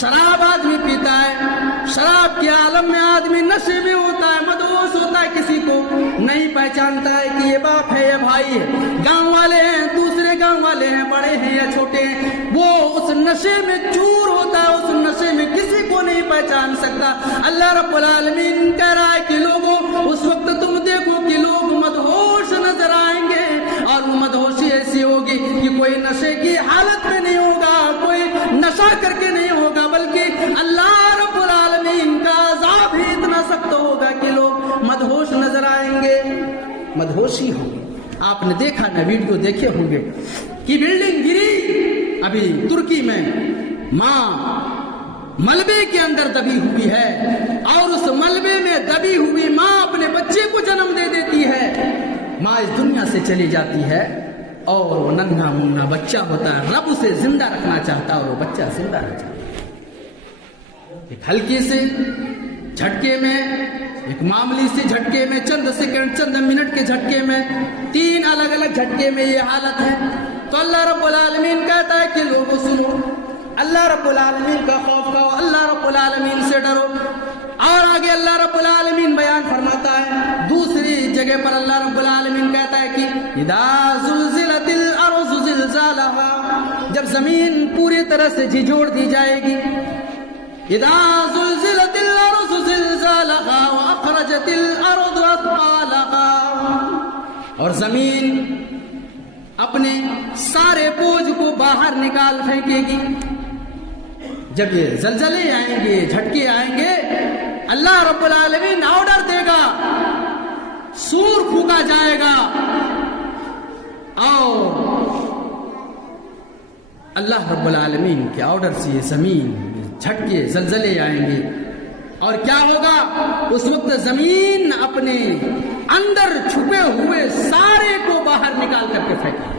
شراب آدمی پیتا ہے، شراب کے عالم میں آدمی نشے میں ہوتا ہے، مدہوش ہوتا ہے، کسی کو نہیں پہچانتا ہے کہ یہ باپ ہے یا بھائی ہے، گاؤں والے ہیں، دوسرے گاؤں والے ہیں، بڑے ہیں یا چھوٹے ہیں، وہ اس نشے میں چور ہوتا ہے، اس نشے میں کسی کو نہیں پہچان سکتا۔ اللہ رب العالمین کہہ رہا ہے کہ لوگوں اس وقت تم دیکھو کہ لوگ مدہوش نظر آئیں گے، اور وہ مدہوشی ایسی ہوگی کہ کوئی نشے کی حالت میں نہیں ہوگا، کوئی نشہ کر کے نہیں ہوگا، بلکہ اللہ رب العالمین کا عذاب ہی اتنا سخت ہوگا کہ لوگ مدہوش نظر آئیں گے، مدہوشی ہوگی۔ آپ نے دیکھا نا، ویڈیو دیکھے ہوں گے کہ بلڈنگ گری ابھی ترکی میں، ماں ملبے کے اندر دبی ہوئی ہے، اور اس ملبے میں دبی ہوئی ماں اپنے بچے کو جنم دے دیتی ہے، ماں اس دنیا سے چلی جاتی ہے، اور وہ ننھا منھا بچہ ہوتا ہے، رب اسے زندہ رکھنا چاہتا ہے اور وہ بچہ زندہ رہ جاتا ہے۔ ایک ہلکی سے جھٹکے میں، ایک معمولی سے جھٹکے میں، چند سیکنڈ چند منٹ کے جھٹکے میں، 3 الگ الگ جھٹکے میں یہ حالت ہے۔ تو اللہ رب العالمین کہتا ہے کہ لوگوں سنو، اللہ رب العالمین کا خوف کرو، اللہ رب العالمین سے ڈرو۔ اور آگے اللہ رب العالمین بیان فرماتا ہے، دوسری جگہ پر اللہ رب العالمین کہتا ہے کہ اذا زلزلت الارض زلزالها، جب زمین پوری طرح سے جھنجھوڑ دی جائے گی، اذا زلزلت الارض زلزالها واخرجت الارض اثقالها، اور زمین اپنے سارے بوجھ کو باہر نکال پھینکے گی۔ جب یہ زلزلے آئیں گے، جھٹکے آئیں گے، اللہ رب العالمین آرڈر دے گا، سور پھونکا جائے گا، اور اللہ رب العالمین کے آرڈر سے یہ زمین جھٹکے زلزلے آئیں گے، اور کیا ہوگا؟ اس وقت زمین اپنے اندر چھپے ہوئے سارے کو باہر نکال کر کے پھینکے۔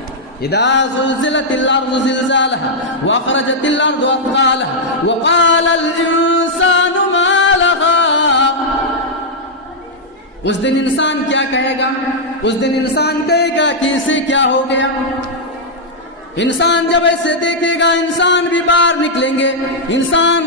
اذا زلزلت الارض زلزالها واخرجت الارض اثقالها وقال الانسان ما لها، اس دن انسان کیا کہے گا؟ اس دن انسان کہے گا کہ اسے کیا ہو گیا؟ انسان جب ایسے دیکھے گا، انسان بھی باہر نکلیں گے، انسان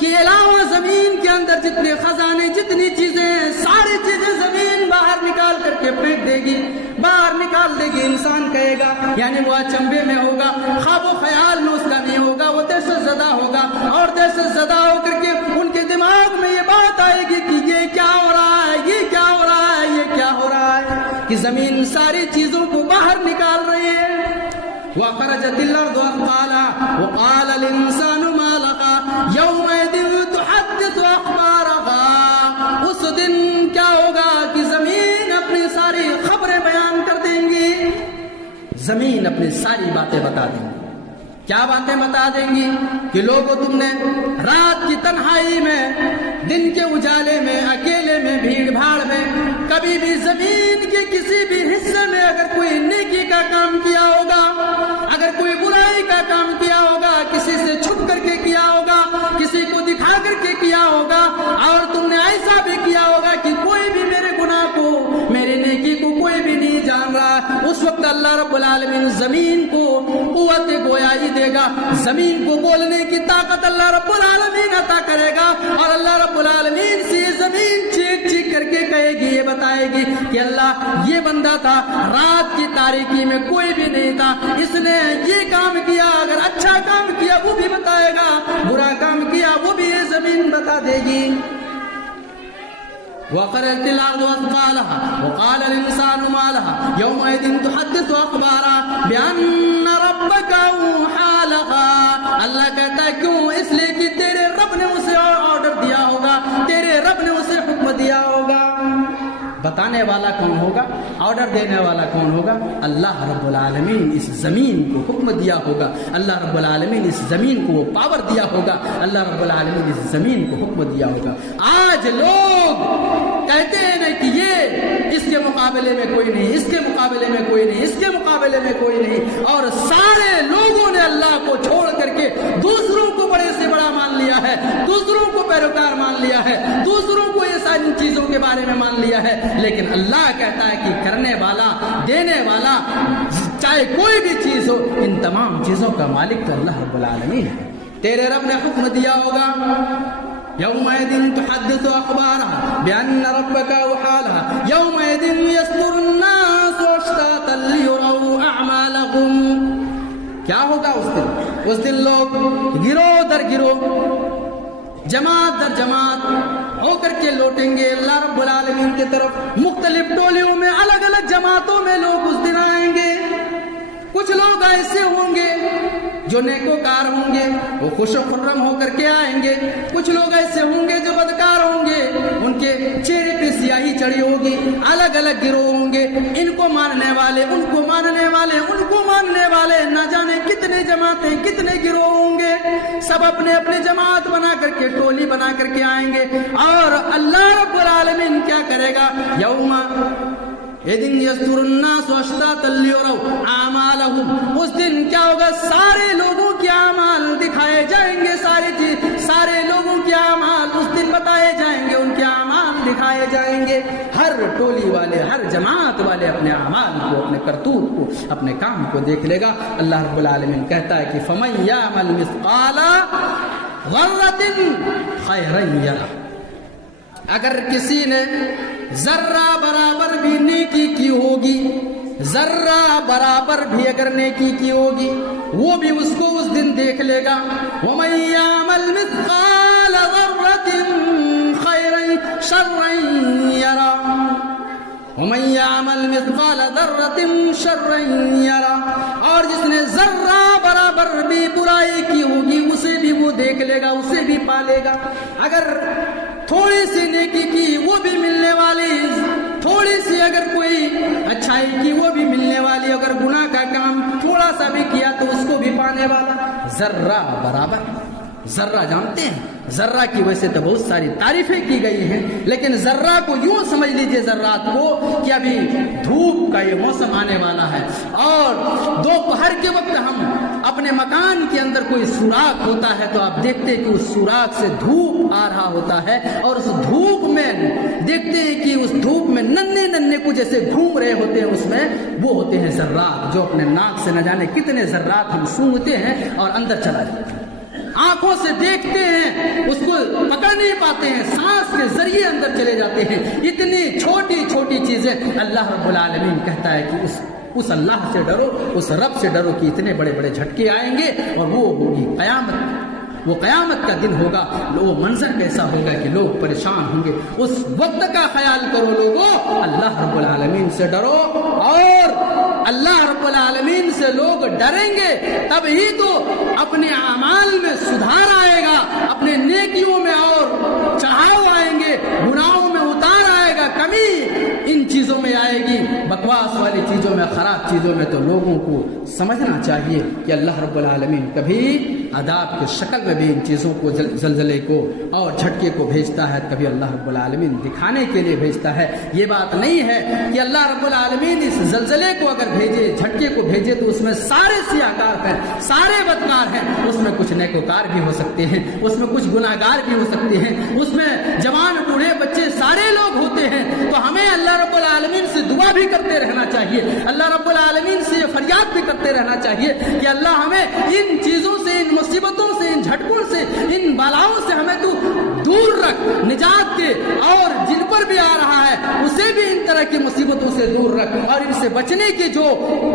کے علاوہ زمین کے اندر جتنے خزانے، جتنی چیزیں ہیں، ساری چیزیں زمین باہر نکال کر کے پھینک دے گی، باہر نکال دے گی۔ انسان کہے گا، یعنی وہ اچنبے میں ہوگا، خواب و خیال میں اس کا نہیں ہوگا، وہ دہشت زدہ ہوگا، اور دہشت زدہ ہو کر کے ان کے دماغ میں یہ بات آئے گی کہ یہ کیا ہو رہا ہے، یہ کیا ہو رہا ہے، یہ کیا ہو رہا ہے، کہ زمین ساری چیزوں کو باہر نکال رہی ہے۔ وَأَخْرَجَتِ الْأَرْضُ أَثْقَالَهَا وَقَالَ الْإِنسَانُ مَا لَهَا يَوْمَئِذٍ تُحَدِّثُ أَخْبَارَهَا، اس دن کیا ہوگا کہ زمین اپنی ساری خبریں بیان کر دیں گی، زمین اپنی ساری باتیں بتا دیں گی۔ کیا باتیں بتا دیں گی؟ کہ لوگوں، تم نے رات کی تنہائی میں، دن کے اجالے میں، اکیلے میں، بھیڑ بھاڑ میں، کبھی بھی زمین کے کسی بھی حصے میں اگر کوئی نیکی کا کام کیا ہوگا، اگر کوئی برائی کا کام کیا ہوگا، کسی سے چھپ کر کے کیا ہوگا، کسی کو دکھا کر کے کیا ہوگا، اور تم نے ایسا بھی کیا ہوگا کہ کوئی بھی میرے گناہ کو، میری نیکی کو کوئی بھی نہیں جان رہا، اس وقت اللہ رب العالمین زمین کو قوت گویائی دے گا، زمین کو بولنے کی طاقت اللہ رب العالمین عطا کرے گا، اور اللہ رب العالمین سے یہ زمین چیخ چیخ کر کے کہے گی، یہ بتائے گی کہ اللہ یہ بندہ تھا، رات کی تاریکی میں کوئی بھی نہیں تھا، اس نے یہ کام کیا، اگر اچھا کام کیا وہ بھی بتائے گا، برا کام کیا وہ بھی یہ زمین بتا دے گی۔ وَأَخْرَجَتِ الْأَرْضُ أَثْقَالَهَا وَقَالَ الْإِنسَانُ مَا لَهَا يَوْمَئِذٍ تُحَدِّثُ أَخْبَارَهَا بِأَنَّ رَبَّكَ أَوْحَىٰ لَهَا، اللہ کہتا ہے کیوں؟ اس لیے کہ تیرے رب نے اسے آرڈر دیا ہوگا، تیرے رب نے اسے حکم دیا ہوگا۔ بتانے والا کون ہوگا؟ آرڈر دینے والا کون ہوگا؟ اللہ رب العالمین اس زمین کو حکم دیا ہوگا، اللہ رب العالمین اس زمین کو وہ پاور دیا ہوگا، اللہ رب العالمین اس زمین کو حکم دیا ہوگا۔ آج لوگ کہتے ہیں کہ یہ اس کے مقابلے میں کوئی نہیں، اس کے مقابلے میں کوئی نہیں، اس کے مقابلے میں کوئی نہیں، اور سارے لوگوں نے اللہ کو چھوڑ کر کے دوسروں کو بڑے سے بڑا مان لیا ہے، دوسروں کو پیروکار مان لیا ہے، دوسروں کو یہ ساری چیزوں کے بارے میں مان لیا ہے، لیکن اللہ کہتا ہے کہ کرنے والا، دینے والا، چاہے کوئی بھی چیز ہو، ان تمام چیزوں کا مالک تو اللہ رب العالمین ہے۔ तेरे रब ने हुक्म दिया होगा, यौमइदिन तुहद्दिसु अखबारहा बिअन्न रब्बका वहालहा यौमइदिन यस्दुरुन्नास अश्तातन लियरौ अअमालहुम। क्या होगा उस दिन लोग गिरोह दर गिरोह, जमात दर जमात होकर के लौटेंगे अल्लाह रब्बुल आलमीन की तरफ। मुख्तलिफ टोलियों में, अलग अलग जमातों में लोग उस दिन आएंगे। कुछ लोग ऐसे होंगे जो नेकोकार होंगे, वो खुश खुर्रम होकर के आएंगे। कुछ लोग ऐसे होंगे जो बदकार होंगे, उनके चेहरे पे स्याही चढ़ी होगी। अलग अलग गिरोह होंगे, इनको मानने वाले, उनको मानने वाले, उनको मानने वाले, न जाने कितने जमातें, कितने गिरोह होंगे। सब अपने अपने जमात बना करके, टोली बना करके आएंगे। और अल्लाह रब्बुल आलमीन क्या करेगा, यौमा इदिन यस्दुरुन्नास अश्तातन लियरौ अअमालहुम। उस दिन क्या होगा, सारे लोगों के अमाल दिखाए जाएंगे, सारे लोगों के अमाल उस दिन बताए जाएंगे, उनके अमाल दिखाए जाएंगे। हर टोली वाले, हर जमात वाले अपने अमाल को, अपने करतूत को, अपने काम को देख लेगा। अल्लाह रब्बुल आलमीन कहता है कि फमन यअमल मिस्काला ज़र्रतिन खैरन यरा। अगर किसी ने जर्रा बराबर भी नेकी की होगी, जर्रा बराबर भी अगर नेकी की होगी, वो भी उसको उस दिन देख लेगा। वमन यअमल मिस्काल ज़र्रतिन खैरन शर्रन यरा, वमन यअमल मिस्काल ज़र्रतिन शर्रन यरा। और जिसने जर्रा बराबर भी बुराई की होगी, उसे भी वो देख लेगा, उसे भी पालेगा। अगर थोड़ी सी नेकी की, वो भी मिलने वाली। थोड़ी सी अगर कोई अच्छाई की, वो भी मिलने वाली। अगर गुनाह का काम थोड़ा सा भी किया तो उसको भी पाने वाला। जर्रा बराबर। जर्रा जानते हैं, जर्रा की वैसे तो बहुत सारी तारीफें की गई हैं, लेकिन जर्रा को यूं समझ लीजिए, जर्रात को, कि अभी धूप का ये मौसम आने वाला है और दोपहर के वक्त हम अपने मकान के अंदर कोई सुराख होता है तो आप देखते हैं कि उस सुराख से धूप आ रहा होता है, और उस धूप में देखते हैं कि उस धूप में नन्हे नन्हे को जैसे घूम रहे होते हैं, उसमें वो होते हैं जर्रात, जो अपने नाक से न जाने कितने जर्रात हम सूंघते हैं और अंदर चला जाता है। आंखों से देखते हैं, उसको पकड़ नहीं पाते हैं, सांस के जरिए अंदर चले जाते हैं। इतनी छोटी छोटी चीजें अल्लाह रब्बुल आलमीन कहता है कि उस अल्लाह से डरो, उस रब से डरो कि इतने बड़े बड़े झटके आएंगे और वो होगी कयामत। वो कयामत का दिन होगा, वो मंजर कैसा होगा कि लोग परेशान होंगे। उस वक्त का ख्याल करो लोगों, अल्लाह रब्बुल आलमीन से डरो, और अल्लाह रब्बुल आलमीन से लोग डरेंगे तब ही तो अपने अमाल में सुधार आएगा, अपने नेकियों में और चढ़ाव आएंगे, गुनाहों में उतार आएगा, कमी इन चीजों में आएगी। बकवास वाली चीजों में, खराब चीजों में तो लोगों को समझना चाहिए कि अल्लाह रब्बुल आलमीन कभी अदाब की शक्ल में भी इन चीजों को, जलजले को और झटके को भेजता है, कभी अल्लाह रब्बुल आलमीन दिखाने के लिए भेजता है। ये बात नहीं है कि अल्लाह रब्बुल आलमीन इस जलजले को अगर भेजे, झटके को भेजे, तो उसमें सारे सियाकार हैं, सारे बदकार हैं। उसमें कुछ नेकोकार भी हो सकते हैं, उसमें कुछ गुनाहगार भी हो सकते हैं, उसमें जवान बूढ़े बच्चे सारे लोग होते हैं। तो हमें अल्लाह रब्बुल आलमीन से दुआ भी करते रहना चाहिए, अल्लाह रब्बुल आलमीन से फरियाद भी करते रहना चाहिए कि अल्लाह हमें इन चीजों से, इन मुसीबतों से, इन झटकों से, इन बलाओं से हमें तू दूर रख, निजात दे, और जिन पर भी आ रहा है उसे भी इन तरह की मुसीबतों से दूर रख, और इनसे बचने के जो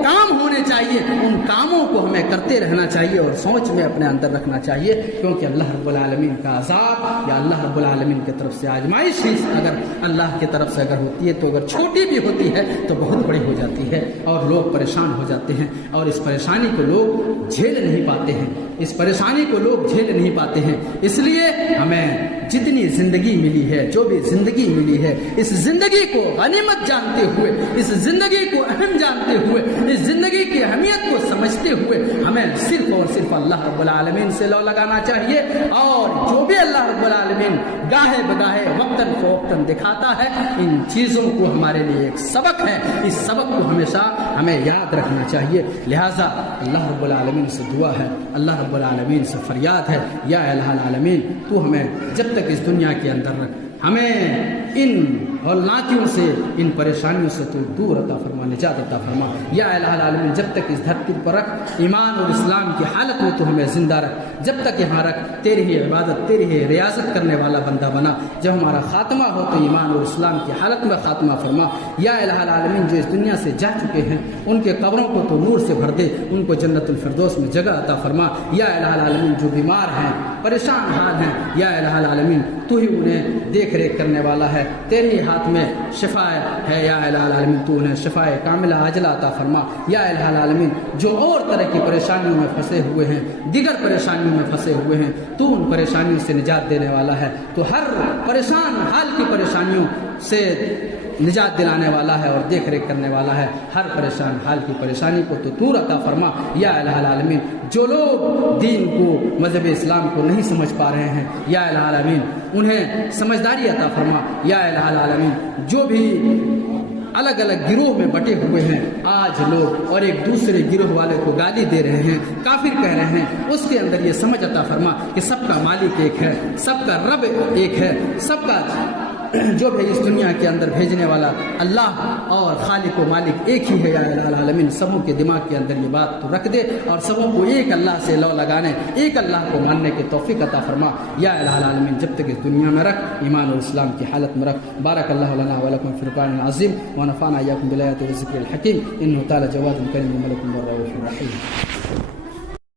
काम होने चाहिए उन कामों को हमें करते रहना चाहिए और सोच में अपने अंदर रखना चाहिए। क्योंकि अल्लाह रब्बुल आलमीन का अज़ाब या अल्लाह रब्बुल आलमीन की तरफ से आजमाइश ही अगर अल्लाह की तरफ से अगर होती है, तो अगर छोटी भी होती है तो बहुत बड़ी हो जाती है और लोग परेशान हो जाते हैं, और इस परेशानी को लोग झेल नहीं पाते हैं, इस परेशानी को लोग झेल नहीं पाते हैं। इसलिए हमें जितनी जिंदगी मिली है, जो भी जिंदगी मिली है, इस जिंदगी को गनीमत जानते हुए, इस जिंदगी को अहम जानते हुए, इस जिंदगी की अहमियत को समझते हुए हमें सिर्फ और सिर्फ अल्लाह रब्बुल आलमीन से लौ लगाना चाहिए। और जो भी अल्लाह रब्बुल आलमीन गाहे बगाहे वक्तन फवक्तन दिखाता है, इन चीजों को हमारे लिए एक सबक है, इस सबक को हमेशा हमें याद रखना चाहिए। लिहाजा अल्लाह रब्बुल आलमीन से दुआ है, अल्लाह रब्बुल आलमीन से फरियाद है, या इलाहुल आलमीन तू हमें जब तक इस दुनिया के अंदर रख, हमें इन हौलनाकियों से, इन परेशानियों से तो दूर अता फरमा, निजात अता फरमा। या इलाहा आलमीन, जब तक इस धरती पर रख, ईमान और इस्लाम की हालत में तो हमें ज़िंदा रख, जब तक यहाँ रख, तेरी ही इबादत, तेरी ही रियासत करने वाला बंदा बना। जब हमारा खात्मा हो तो ईमान और इस्लाम की हालत में खात्मा फरमा। या इलाहा आलमीन, जो इस दुनिया से जा चुके हैं उनके कब्रों को तो नूर से भर दे, उनको जन्नतुल फिरदौस में जगह अता फरमा। या इलाहा आलमीन, जो बीमार हैं, परेशान हाल हैं, या इलाहा आलमीन, तू ही उन्हें देख रेख करने वाला है, तेरे ही हाथ में शिफा है। या इलाहा आलमीन, तू उन्हें शिफाए कामिला आजला अता फरमा। या इलाहा आलमीन, जो और तरह की परेशानियों में फंसे हुए हैं, दिगर परेशानियों में फंसे हुए हैं, तू उन परेशानियों से निजात देने वाला है। तो हर परेशान हाल की परेशानियों से निजात दिलाने वाला है और देख रेख करने वाला है। हर परेशान हाल की परेशानी को तो दूर अता फरमा। या इलाहा आलमीन, जो लोग दीन को, मज़हब इस्लाम को नहीं समझ पा रहे हैं, या इलाहा आलमीन, उन्हें समझदारी अता फरमा। या इलाहा आलमीन, जो भी अलग अलग गिरोह में बटे हुए हैं आज लोग, और एक दूसरे गिरोह वाले को गाली दे रहे हैं, काफिर कह रहे हैं, उसके अंदर ये समझ अता फरमा कि सबका मालिक एक है, सबका रब एक है, सबका जो भी इस दुनिया के अंदर भेजने वाला अल्लाह और खालिक व मालिक एक ही है। या इलाहा आलमीन, सबों के दिमाग के अंदर ये बात तो रख दे और सबों को एक अल्लाह से लौ लगाने, एक अल्लाह को मानने की तौफीक अता फरमा। या इलाहा आलमीन, जब तक इस दुनिया में रख, ईमान और इस्लाम की हालत में रख। बारक अल्लाहु लना व लकुम फिल कुरानिल अज़ीम व नफ़अना इय्याकुम बिल आयाति व ज़िक्रिल हकीम। इन्नहु तआला जवादुन करीम मलिकुन रऊफ़ुर रहीम।